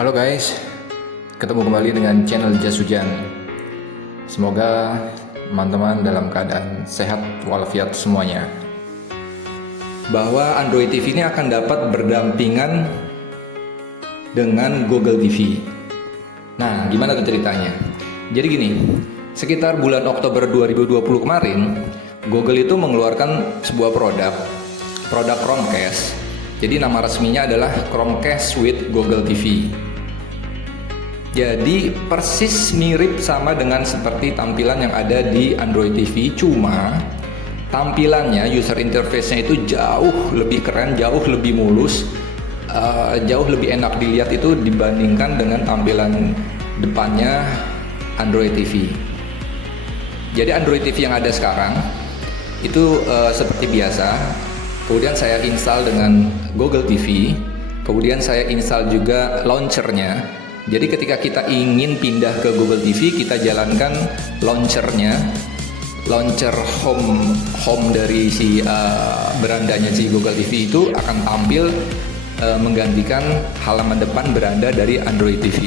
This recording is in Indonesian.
Halo guys, ketemu kembali dengan channel Jas Hujan. Semoga teman-teman dalam keadaan sehat walafiat semuanya. Bahwa Android TV ini akan dapat berdampingan dengan Google TV. Nah, gimana tuh ceritanya? Jadi gini, sekitar bulan Oktober 2020 kemarin, Google itu mengeluarkan sebuah produk Chromecast. Jadi nama resminya adalah Chromecast with Google TV. Jadi persis mirip sama dengan seperti tampilan yang ada di Android TV, cuma tampilannya, user interface-nya itu jauh lebih keren, jauh lebih mulus, jauh lebih enak dilihat itu dibandingkan dengan tampilan depannya Android TV. Jadi Android TV yang ada sekarang itu seperti biasa. Kemudian saya install dengan Google TV, kemudian saya install juga launchernya. Jadi ketika kita ingin pindah ke Google TV, kita jalankan launcher home dari si berandanya si Google TV itu akan tampil menggantikan halaman depan beranda dari Android TV.